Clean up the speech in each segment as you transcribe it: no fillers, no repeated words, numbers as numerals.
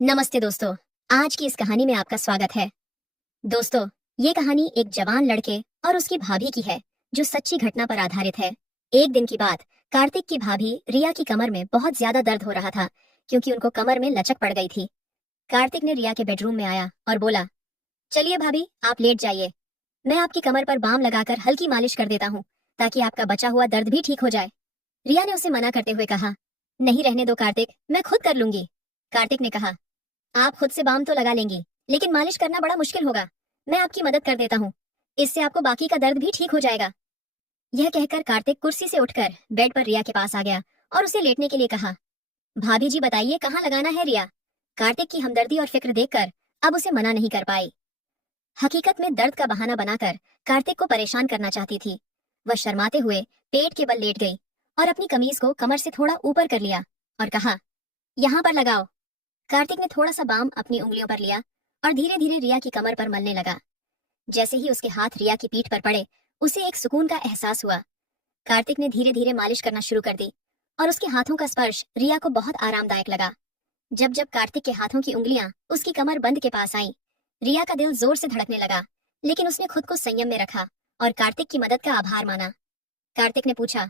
नमस्ते दोस्तों। आज की इस कहानी में आपका स्वागत है। दोस्तों, ये कहानी एक जवान लड़के और उसकी भाभी की है, जो सच्ची घटना पर आधारित है। एक दिन की बात, कार्तिक की भाभी रिया की कमर में बहुत ज्यादा दर्द हो रहा था, क्योंकि उनको कमर में लचक पड़ गई थी। कार्तिक ने रिया के बेडरूम में आया और बोला, चलिए भाभी, आप लेट जाइए। मैं आपकी कमर पर बाम लगाकर हल्की मालिश कर देता हूँ, ताकि आपका बचा हुआ दर्द भी ठीक हो जाए। रिया ने उसे मना करते हुए कहा, नहीं, रहने दो कार्तिक, मैं खुद कर लूंगी। कार्तिक ने कहा, आप खुद से बाम तो लगा लेंगी, लेकिन मालिश करना बड़ा मुश्किल होगा। मैं आपकी मदद कर देता हूँ, इससे आपको बाकी का दर्द भी ठीक हो जाएगा। यह कहकर कार्तिक कुर्सी से उठकर बेड पर रिया के पास आ गया और उसे लेटने के लिए कहा। भाभी जी, बताइए कहाँ लगाना है रिया? कार्तिक की हमदर्दी और फिक्र देखकर अब उसे मना नहीं कर पाई। हकीकत में दर्द का बहाना बनाकर कार्तिक को परेशान करना चाहती थी। वह शर्माते हुए पेट के बल लेट गई और अपनी कमीज को कमर से थोड़ा ऊपर कर लिया और कहा, यहाँ पर लगाओ। कार्तिक ने थोड़ा सा बाम अपनी उंगलियों पर लिया और धीरे धीरे रिया की कमर पर मलने लगा। जैसे ही उसके हाथ रिया की पीठ पर पड़े, उसे एक सुकून का एहसास हुआ। कार्तिक ने धीरे धीरे मालिश करना शुरू कर दी और उसके हाथों का स्पर्श रिया को बहुत आरामदायक लगा। जब जब कार्तिक के हाथों की उंगलियां उसकी कमर बंद के पास आईं, रिया का दिल जोर से धड़कने लगा, लेकिन उसने खुद को संयम में रखा और कार्तिक की मदद का आभार माना। कार्तिक ने पूछा,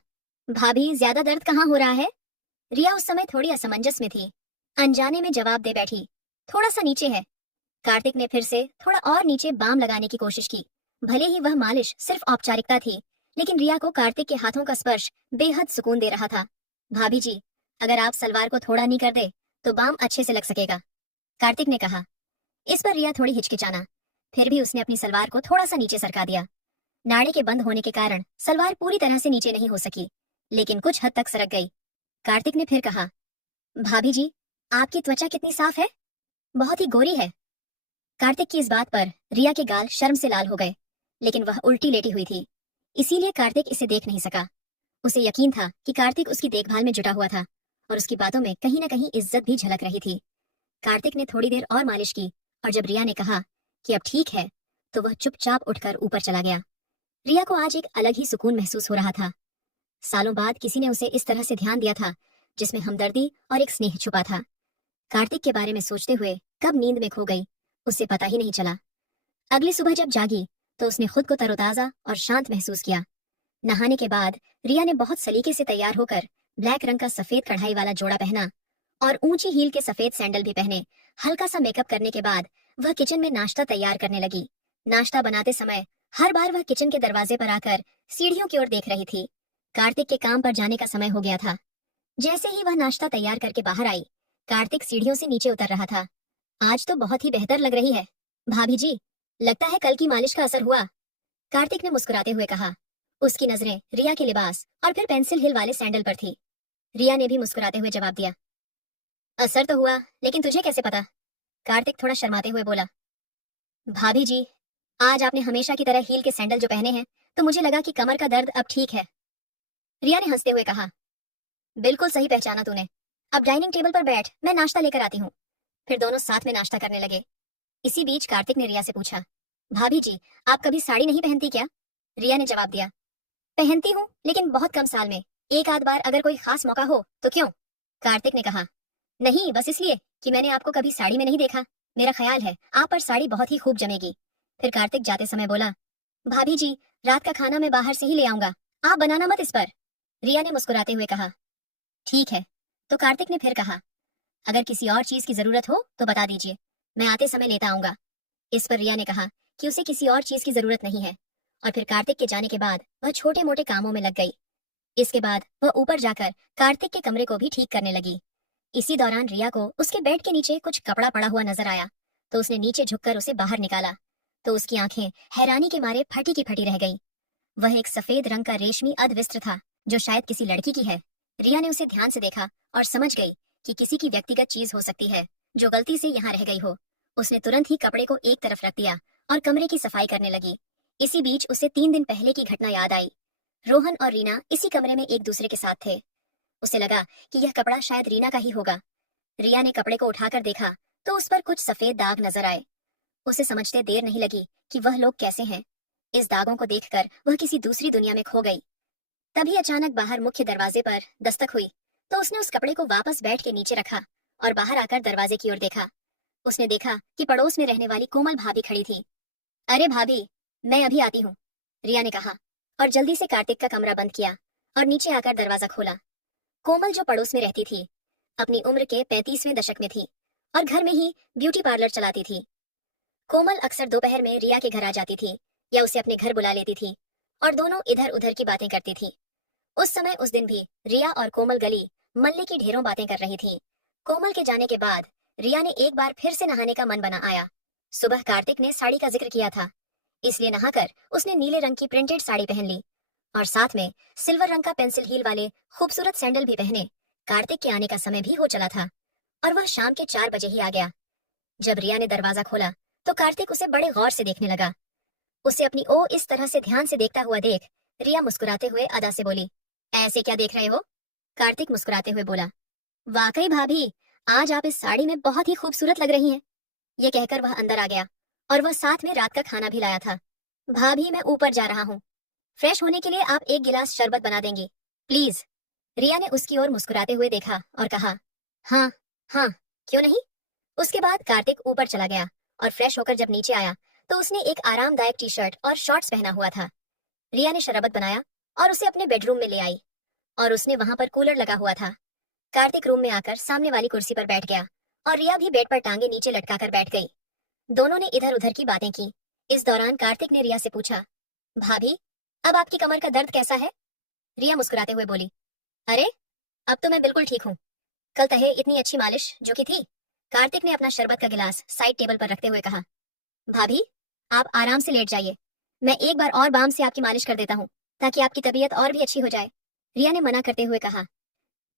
भाभी, ज्यादा दर्द कहाँ हो रहा है? रिया उस समय थोड़ी असमंजस में थी। अनजाने में जवाब दे बैठी, थोड़ा सा नीचे है। कार्तिक ने फिर से थोड़ा और नीचे बाम लगाने की कोशिश की। भले ही वह मालिश सिर्फ औपचारिकता थी, लेकिन रिया को कार्तिक के हाथों का स्पर्श बेहद सुकून दे रहा था। भाभी जी, अगर आप सलवार को थोड़ा नी कर दे तो बाम अच्छे से लग सकेगा, कार्तिक ने कहा। इस पर रिया थोड़ी हिचकिचाना, फिर भी उसने अपनी सलवार को थोड़ा सा नीचे सरका दिया। नाड़े के बंद होने के कारण सलवार पूरी तरह से नीचे नहीं हो सकी, लेकिन कुछ हद तक सरक गई। कार्तिक ने फिर कहा, भाभी जी, आपकी त्वचा कितनी साफ है, बहुत ही गोरी है। कार्तिक की इस बात पर रिया के गाल शर्म से लाल हो गए, लेकिन वह उल्टी लेटी हुई थी, इसीलिए कार्तिक इसे देख नहीं सका। उसे यकीन था कि कार्तिक उसकी देखभाल में जुटा हुआ था और उसकी बातों में कहीं न कहीं इज्जत भी झलक रही थी। कार्तिक ने थोड़ी देर और मालिश की और जब रिया ने कहा कि अब ठीक है, तो वह चुपचाप उठकर ऊपर चला गया। रिया को आज एक अलग ही सुकून महसूस हो रहा था। सालों बाद किसी ने उसे इस तरह से ध्यान दिया था, जिसमें हमदर्दी और एक स्नेह छुपा था। कार्तिक के बारे में सोचते हुए कब नींद में खो गई, उसे पता ही नहीं चला। अगली सुबह जब जागी तो उसने खुद को तरोताजा और शांत महसूस किया। नहाने के बाद रिया ने बहुत सलीके से तैयार होकर ब्लैक रंग का सफेद कढ़ाई वाला जोड़ा पहना और ऊंची हील के सफेद सैंडल भी पहने। हल्का सा मेकअप करने के बाद वह किचन में नाश्ता तैयार करने लगी। नाश्ता बनाते समय हर बार वह किचन के दरवाजे पर आकर सीढ़ियों की ओर देख रही थी। कार्तिक के काम पर जाने का समय हो गया था। जैसे ही वह नाश्ता तैयार करके बाहर आई, कार्तिक सीढ़ियों से नीचे उतर रहा था। आज तो बहुत ही बेहतर लग रही है भाभी जी, लगता है कल की मालिश का असर हुआ, कार्तिक ने मुस्कुराते हुए कहा। उसकी नजरें रिया के लिबास और फिर पेंसिल हिल वाले सैंडल पर थी। रिया ने भी मुस्कुराते हुए जवाब दिया, असर तो हुआ, लेकिन तुझे कैसे पता? कार्तिक थोड़ा शर्माते हुए बोला, भाभी जी, आज आपने हमेशा की तरह हील के सैंडल जो पहने हैं, तो मुझे लगा कि कमर का दर्द अब ठीक है। रिया ने हंसते हुए कहा, बिल्कुल सही पहचाना तूने। अब डाइनिंग टेबल पर बैठ, मैं नाश्ता लेकर आती हूँ। फिर दोनों साथ में नाश्ता करने लगे। इसी बीच कार्तिक ने रिया से पूछा, भाभी जी, आप कभी साड़ी नहीं पहनती क्या? रिया ने जवाब दिया, पहनती हूँ, लेकिन बहुत कम साल में, एक आध बार अगर कोई खास मौका हो तो। क्यों? कार्तिक ने कहा, नहीं, बस इसलिए कि मैंने आपको कभी साड़ी में नहीं देखा। मेरा ख्याल है आप पर साड़ी बहुत ही खूब जमेगी। फिर कार्तिक जाते समय बोला, भाभी जी, रात का खाना मैं बाहर से ही ले आऊंगा, आप बनाना मत इस पर। रिया ने मुस्कुराते हुए कहा, ठीक है। तो कार्तिक ने फिर कहा, अगर किसी और चीज की जरूरत हो तो बता दीजिए, मैं आते समय लेता आऊंगा। इस पर रिया ने कहा कि उसे किसी और चीज की जरूरत नहीं है, और फिर कार्तिक के जाने के बाद वह छोटे मोटे कामों में लग गई। इसके बाद वह ऊपर जाकर कार्तिक के कमरे को भी ठीक करने लगी। इसी दौरान रिया को उसके बेड के नीचे कुछ कपड़ा पड़ा हुआ नजर आया, तो उसने नीचे झुककर उसे बाहर निकाला, तो उसकी आंखें हैरानी के मारे फटी की फटी रह गईं। वह एक सफेद रंग का रेशमी अधवस्त्र था, जो शायद किसी लड़की की है। रिया ने उसे ध्यान से देखा और समझ गई कि किसी की व्यक्तिगत चीज हो सकती है, जो गलती से यहाँ रह गई हो। उसने तुरंत ही कपड़े को एक तरफ रख दिया और कमरे की सफाई करने लगी। इसी बीच उसे 3 दिन पहले की घटना याद आई। रोहन और रीना इसी कमरे में एक दूसरे के साथ थे। उसे लगा कि यह कपड़ा शायद रीना का ही होगा। रिया ने कपड़े को उठाकर देखा तो उस पर कुछ सफेद दाग नजर आए। उसे समझते देर नहीं लगी कि वह लोग कैसे हैं। इस दागों को देखकर वह किसी दूसरी दुनिया में खो गई। तभी अचानक बाहर मुख्य दरवाजे पर दस्तक हुई, तो उसने उस कपड़े को वापस बेड के नीचे रखा और बाहर आकर दरवाजे की ओर देखा, उसने देखा कि पड़ोस में रहने वाली कोमल भाभी खड़ी थी। अरे भाभी, मैं अभी आती हूँ, रिया ने कहा और जल्दी से कार्तिक का कमरा बंद किया और नीचे आकर दरवाजा खोला। कोमल जो पड़ोस में रहती थी, अपनी उम्र के 35वें दशक में थी और घर में ही ब्यूटी पार्लर चलाती थी। कोमल अक्सर दोपहर में रिया के घर आ जाती थी या उसे अपने घर बुला लेती थी और दोनों इधर उधर की बातें करती थी। उस समय उस दिन भी रिया और कोमल गली मल्ले की ढेरों बातें कर रही थी। कोमल के जाने के बाद रिया ने एक बार फिर से नहाने का मन बना आया। सुबह कार्तिक ने साड़ी का जिक्र किया था, इसलिए नहाकर उसने नीले रंग की प्रिंटेड साड़ी पहन ली और साथ में सिल्वर रंग का पेंसिल हील वाले खूबसूरत सैंडल भी पहने। कार्तिक के आने का समय भी हो चला था और वह शाम के 4 बजे ही आ गया। जब रिया ने दरवाजा खोला तो कार्तिक उसे बड़े गौर से देखने लगा। उसे अपनी ओर इस तरह से ध्यान से देखता हुआ देख रिया मुस्कुराते हुए अदा से बोली, ऐसे क्या देख रहे हो? कार्तिक मुस्कुराते हुए बोला, वाकई भाभी, आज आप इस साड़ी में बहुत ही खूबसूरत लग रही हैं। ये कहकर वह अंदर आ गया और वह साथ में रात का खाना भी लाया था। भाभी, मैं ऊपर जा रहा हूँ, फ्रेश होने के लिए आप एक गिलास शरबत बना देंगी प्लीज? रिया ने उसकी ओर मुस्कुराते हुए देखा और कहा, हाँ हाँ, क्यों नहीं। उसके बाद कार्तिक ऊपर चला गया और फ्रेश होकर जब नीचे आया तो उसने एक आरामदायक टी शर्ट और शॉर्ट्स पहना हुआ था। रिया ने शरबत बनाया और उसे अपने बेडरूम में ले आई और उसने वहां पर कूलर लगा हुआ था। कार्तिक रूम में आकर सामने वाली कुर्सी पर बैठ गया और रिया भी बेड पर टांगे नीचे लटकाकर बैठ गई। दोनों ने इधर उधर की बातें की। इस दौरान कार्तिक ने रिया से पूछा, भाभी, अब आपकी कमर का दर्द कैसा है? रिया मुस्कुराते हुए बोली, अरे, अब तो मैं बिल्कुल ठीक हूँ। कल तहे इतनी अच्छी मालिश जो की थी। कार्तिक ने अपना शरबत का गिलास साइड टेबल पर रखते हुए कहा, भाभी, आप आराम से लेट जाइए, मैं एक बार और बाम से आपकी मालिश कर देता हूँ ताकि आपकी तबीयत और भी अच्छी हो जाए। रिया ने मना करते हुए कहा,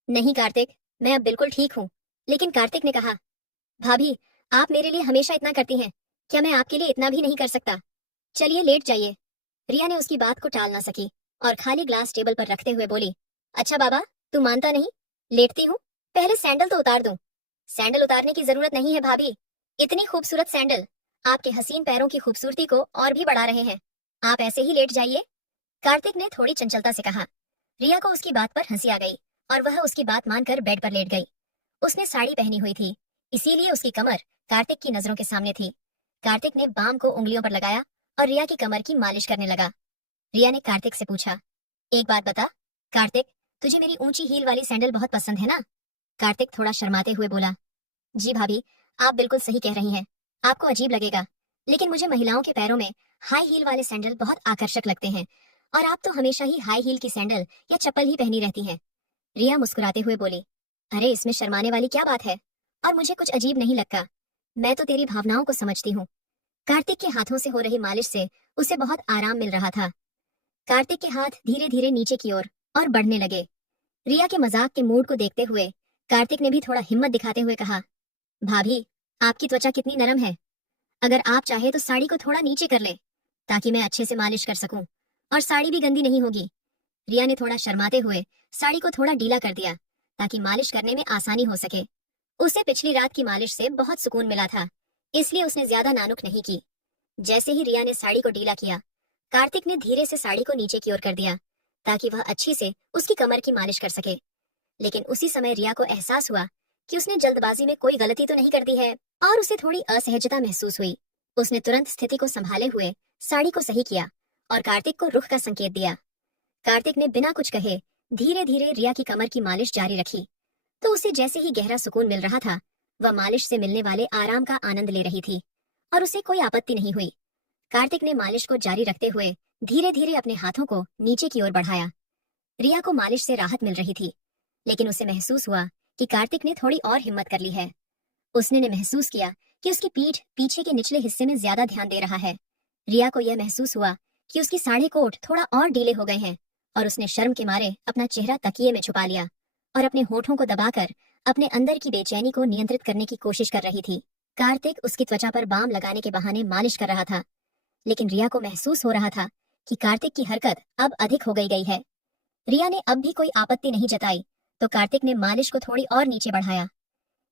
नहीं कार्तिक, मैं अब बिल्कुल ठीक हूँ। लेकिन कार्तिक ने कहा, भाभी, आप मेरे लिए हमेशा इतना करती हैं, क्या मैं आपके लिए इतना भी नहीं कर सकता? चलिए लेट जाइए। रिया ने उसकी बात को टाल ना सकी और खाली ग्लास टेबल पर रखते हुए बोली, अच्छा बाबा, तू मानता नहीं, लेटती हूँ, पहले सैंडल तो उतार दूं। सैंडल उतारने की जरूरत नहीं है भाभी, इतनी खूबसूरत सैंडल आपके हसीन पैरों की खूबसूरती को और भी बढ़ा रहे हैं, आप ऐसे ही लेट जाइए। कार्तिक ने थोड़ी चंचलता से कहा। रिया को उसकी बात पर हंसी आ गई और वह उसकी बात मानकर बेड पर लेट गई। उसने साड़ी पहनी हुई थी, इसीलिए उसकी कमर कार्तिक की नजरों के सामने थी। कार्तिक ने बाम को उंगलियों पर लगाया और रिया की कमर की मालिश करने लगा। रिया ने कार्तिक से पूछा, एक बात बता कार्तिक, तुझे मेरी ऊंची हील वाली सैंडल बहुत पसंद है ना? कार्तिक थोड़ा शर्माते हुए बोला, जी भाभी, आप बिल्कुल सही कह रही हैं, आपको अजीब लगेगा, लेकिन मुझे महिलाओं के पैरों में हाई हील वाले सैंडल बहुत आकर्षक लगते हैं और आप तो हमेशा ही हाई हील की सैंडल या चप्पल ही पहनी रहती हैं। रिया मुस्कुराते हुए बोली, अरे इसमें शर्माने वाली क्या बात है, और मुझे कुछ अजीब नहीं लगता, मैं तो तेरी भावनाओं को समझती हूँ। कार्तिक के हाथों से हो रही मालिश से उसे बहुत आराम मिल रहा था। कार्तिक के हाथ धीरे धीरे नीचे की ओर और बढ़ने लगे। रिया के मजाक के मूड को देखते हुए कार्तिक ने भी थोड़ा हिम्मत दिखाते हुए कहा, भाभी, आपकी त्वचा कितनी नरम है, अगर आप चाहे तो साड़ी को थोड़ा नीचे कर ले ताकि मैं अच्छे से मालिश कर सकूं और साड़ी भी गंदी नहीं होगी। रिया ने थोड़ा शर्माते हुए साड़ी को थोड़ा ढीला कर दिया ताकि मालिश करने में आसानी हो सके। उसे पिछली रात की मालिश से बहुत सुकून मिला था, इसलिए उसने ज्यादा नानुक नहीं की। जैसे ही रिया ने साड़ी को ढीला किया, कार्तिक ने धीरे से साड़ी को नीचे की ओर कर दिया ताकि वह अच्छी से उसकी कमर की मालिश कर सके। लेकिन उसी समय रिया को एहसास हुआ कि उसने जल्दबाजी में कोई गलती तो नहीं कर दी है और उसे थोड़ी असहजता महसूस हुई। उसने तुरंत स्थिति को संभाले हुए साड़ी को सही किया और कार्तिक को रुख का संकेत दिया। कार्तिक ने बिना कुछ कहे धीरे धीरे रिया की कमर की मालिश जारी रखी, तो उसे जैसे ही गहरा सुकून मिल रहा था, वह मालिश से मिलने वाले आराम का आनंद ले रही थी और उसे कोई आपत्ति नहीं हुई। कार्तिक ने मालिश को जारी रखते हुए धीरे धीरे अपने हाथों को नीचे की ओर बढ़ाया। रिया को मालिश से राहत मिल रही थी, लेकिन उसे महसूस हुआ कि कार्तिक ने थोड़ी और हिम्मत कर ली है। उसने ने महसूस किया कि उसकी पीठ पीछे के निचले हिस्से में ज्यादा ध्यान दे रहा है। रिया को यह महसूस हुआ कि उसकी साढ़े कोट थोड़ा और ढीले हो गए हैं और उसने शर्म के मारे अपना चेहरा तकिए में छुपा लिया और अपने होठों को दबाकर अपने अंदर की बेचैनी को नियंत्रित करने की कोशिश कर रही थी। कार्तिक उसकी त्वचा पर बाम लगाने के बहाने मालिश कर रहा था, लेकिन रिया को महसूस हो रहा था कि कार्तिक की हरकत अब अधिक हो गई है। रिया ने अब भी कोई आपत्ति नहीं जताई तो कार्तिक ने मालिश को थोड़ी और नीचे बढ़ाया।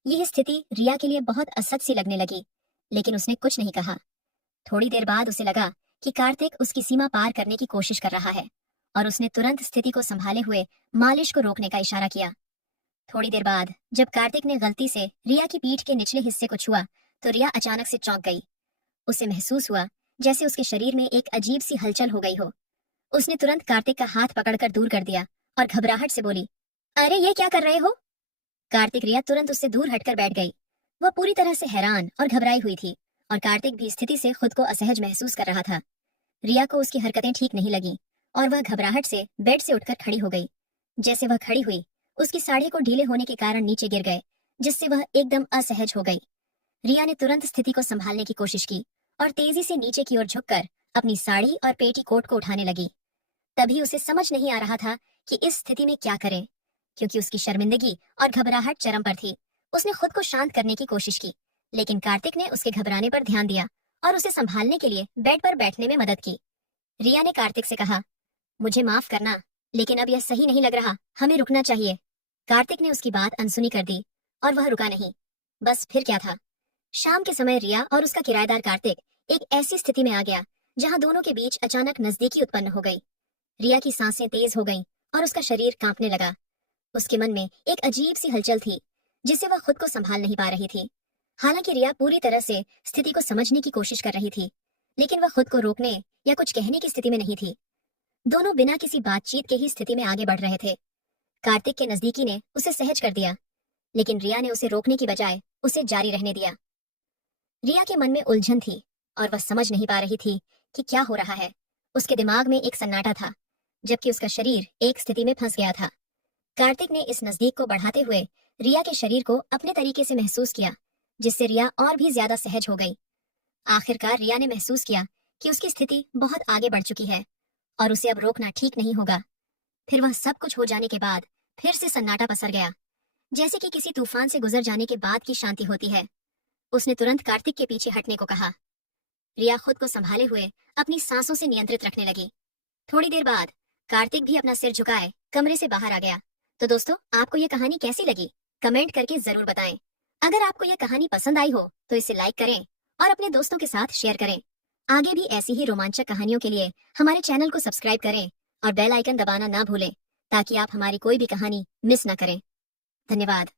यह स्थिति रिया के लिए बहुत असहज सी लगने लगी, लेकिन उसने कुछ नहीं कहा। थोड़ी देर बाद उसे लगा कि कार्तिक उसकी सीमा पार करने की कोशिश कर रहा है और उसने तुरंत स्थिति को संभाले हुए मालिश को रोकने का इशारा किया। थोड़ी देर बाद जब कार्तिक ने गलती से रिया की पीठ के निचले हिस्से को छुआ तो रिया अचानक से चौंक गई। उसे महसूस हुआ जैसे उसके शरीर में एक अजीब सी हलचल हो गई हो। उसने तुरंत कार्तिक का हाथ पकड़कर दूर कर दिया और घबराहट से बोली, अरे ये क्या कर रहे हो? कार्तिक रिया तुरंत उससे दूर हटकर बैठ गई। वह पूरी तरह से हैरान और घबराई हुई थी और कार्तिक भी स्थिति से खुद को असहज महसूस कर रहा था। रिया को उसकी हरकतें ठीक नहीं लगी और वह घबराहट से बेड से उठकर खड़ी हो गई। जैसे वह खड़ी हुई, उसकी साड़ी को ढीले होने के कारण नीचे गिर गए, जिससे वह एकदम असहज हो गई। रिया ने तुरंत स्थिति को संभालने की कोशिश की और तेजी से नीचे की ओर झुककर अपनी साड़ी और पेटीकोट को उठाने लगी। तभी उसे समझ नहीं आ रहा था कि इस स्थिति में क्या करे, क्योंकि उसकी शर्मिंदगी और घबराहट चरम पर थी। उसने खुद को शांत करने की कोशिश की, लेकिन कार्तिक ने उसके घबराने पर ध्यान दिया और उसे संभालने के लिए बेड पर बैठने में मदद की। रिया ने कार्तिक से कहा, मुझे माफ करना, लेकिन अब यह सही नहीं लग रहा, हमें रुकना चाहिए। कार्तिक ने उसकी बात अनसुनी कर दी और वह रुका नहीं। बस फिर क्या था? शाम के समय रिया और उसका किराएदार कार्तिक एक ऐसी स्थिति में आ गया जहां दोनों के बीच अचानक नजदीकी उत्पन्न हो गई। रिया की सांसें तेज हो गईं और उसका शरीर कांपने लगा। उसके मन में एक अजीब सी हलचल थी जिसे वह खुद को संभाल नहीं पा रही थी। हालांकि रिया पूरी तरह से स्थिति को समझने की कोशिश कर रही थी, लेकिन वह खुद को रोकने या कुछ कहने की स्थिति में नहीं थी। दोनों बिना किसी बातचीत के ही स्थिति में आगे बढ़ रहे थे। कार्तिक के नजदीकी ने उसे सहज कर दिया, लेकिन रिया ने उसे रोकने की बजाय उसे जारी रहने दिया। रिया के मन में उलझन थी और वह समझ नहीं पा रही थी कि क्या हो रहा है। उसके दिमाग में एक सन्नाटा था, जबकि उसका शरीर एक स्थिति में फंस गया था। कार्तिक ने इस नजदीक को बढ़ाते हुए रिया के शरीर को अपने तरीके से महसूस किया, जिससे रिया और भी ज्यादा सहज हो गई। आखिरकार रिया ने महसूस किया कि उसकी स्थिति बहुत आगे बढ़ चुकी है और उसे अब रोकना ठीक नहीं होगा। फिर वह सब कुछ हो जाने के बाद फिर से सन्नाटा पसर गया, जैसे कि किसी तूफान से गुजर जाने के बाद की शांति होती है। उसने तुरंत कार्तिक के पीछे हटने को कहा। रिया खुद को संभाले हुए अपनी सांसों से नियंत्रित रखने लगी। थोड़ी देर बाद कार्तिक भी अपना सिर झुकाए कमरे से बाहर आ गया। तो दोस्तों, आपको ये कहानी कैसी लगी? कमेंट करके जरूर बताएं। अगर आपको ये कहानी पसंद आई हो तो इसे लाइक करें और अपने दोस्तों के साथ शेयर करें। आगे भी ऐसी ही रोमांचक कहानियों के लिए हमारे चैनल को सब्सक्राइब करें और बेल आइकन दबाना ना भूलें, ताकि आप हमारी कोई भी कहानी मिस ना करें। धन्यवाद।